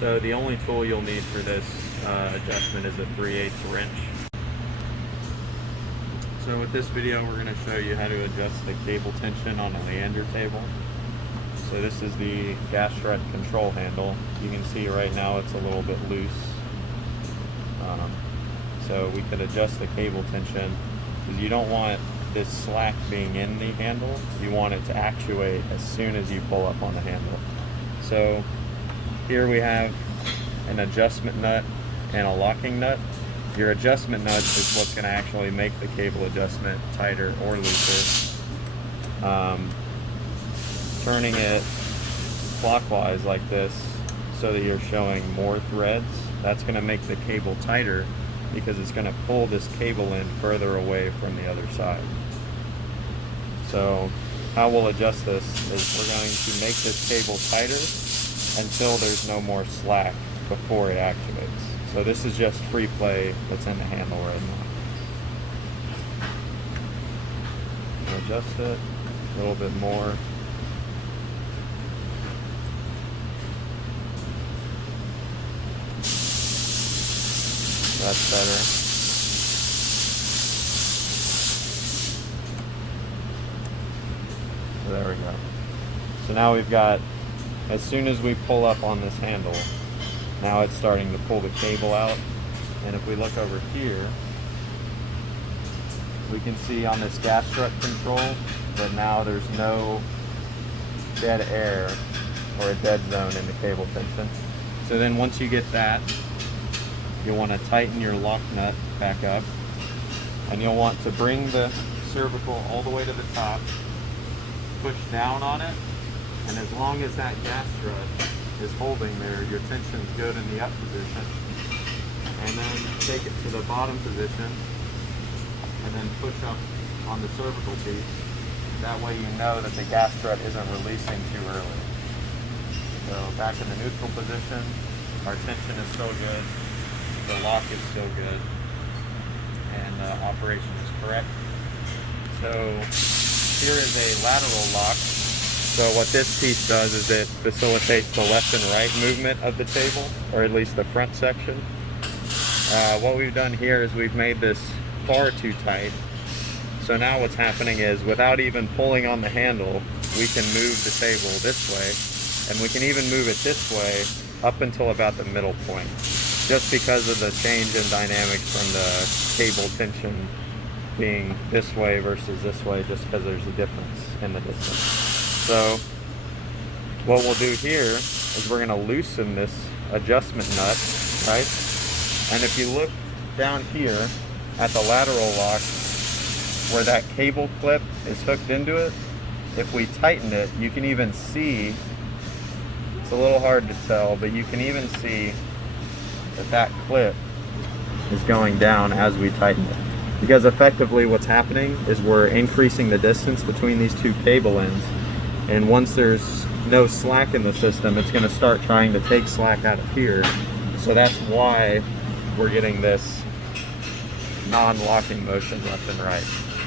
So the only tool you'll need for this adjustment is a 3/8 wrench. So with this video we're going to show you how to adjust the cable tension on a Leander table. So this is the Gastrec control handle. You can see right now it's a little bit loose. So we could adjust the cable tension because you don't want this slack being in the handle. You want it to actuate as soon as you pull up on the handle. So here we have an adjustment nut and a locking nut. Your adjustment nut is what's going to actually make the cable adjustment tighter or looser. Turning it clockwise like this so that you're showing more threads, that's going to make the cable tighter because it's going to pull this cable in further away from the other side. So how we'll adjust this is we're going to make this cable tighter until there's no more slack before it activates. So this is just free play that's in the handle right now. Adjust it a little bit more. That's better. So there we go. So now we've got, as soon as we pull up on this handle, now it's starting to pull the cable out. And if we look over here, we can see on this Gastrec control that now there's no dead air or a dead zone in the cable tension. So then once you get that, you'll want to tighten your lock nut back up, and you'll want to bring the cervical all the way to the top, push down on it, and as long as that gas strut is holding there, your tension's good in the up position. And then take it to the bottom position, and then push up on the cervical piece. That way you know that the gas strut isn't releasing too early. So back in the neutral position, our tension is still good. The lock is still good, and operation is correct. So here is a lateral lock. So what this piece does is it facilitates the left and right movement of the table, or at least the front section. What we've done here is we've made this far too tight. So now what's happening is, without even pulling on the handle, we can move the table this way, and we can even move it this way up until about the middle point, just because of the change in dynamics from the cable tension being this way versus this way, just because there's a difference in the distance. So what we'll do here is we're going to loosen this adjustment nut, right? And if you look down here at the lateral lock where that cable clip is hooked into it, if we tighten it, you can even see, it's a little hard to tell, but you can even see that clip is going down as we tighten it. Because effectively what's happening is we're increasing the distance between these two cable ends, and once there's no slack in the system, it's going to start trying to take slack out of here. So that's why we're getting this non-locking motion left and right.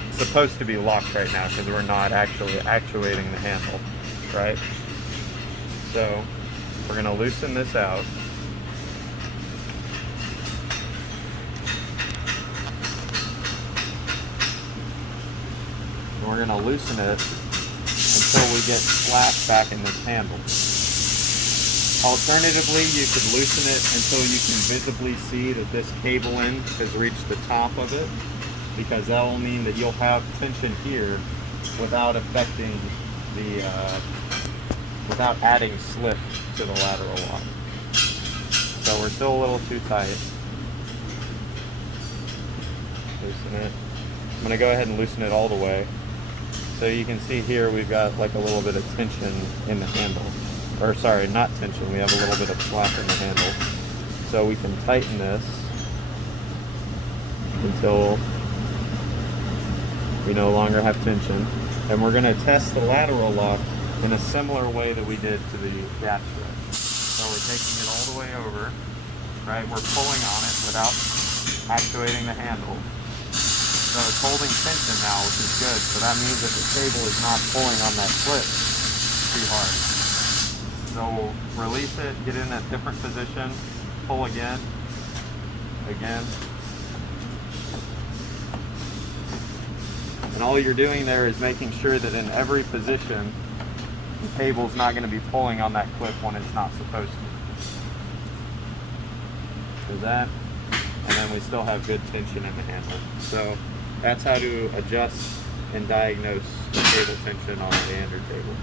It's supposed to be locked right now because we're not actually actuating the handle, right? So we're going to loosen this out. We're going to loosen it until we get slack back in this handle. Alternatively, you could loosen it until you can visibly see that this cable end has reached the top of it, because that will mean that you'll have tension here without affecting the, without adding slip to the lateral lock. So we're still a little too tight. Loosen it. I'm going to go ahead and loosen it all the way. So you can see here we've got like a little bit of tension in the handle. Or sorry, not tension, we have a little bit of slack in the handle. So we can tighten this until we no longer have tension. And we're going to test the lateral lock in a similar way that we did to the Gastrec. So we're taking it all the way over, right? We're pulling on it without actuating the handle. So it's holding tension now, which is good. So that means that the cable is not pulling on that clip too hard. So So we'll release it, get in a different position, pull again, and all you're doing there is making sure that in every position the cable's not going to be pulling on that clip when it's not supposed to. So that, and then we still have good tension in the handle. So that's how to adjust and diagnose cable tension on a Leander cable.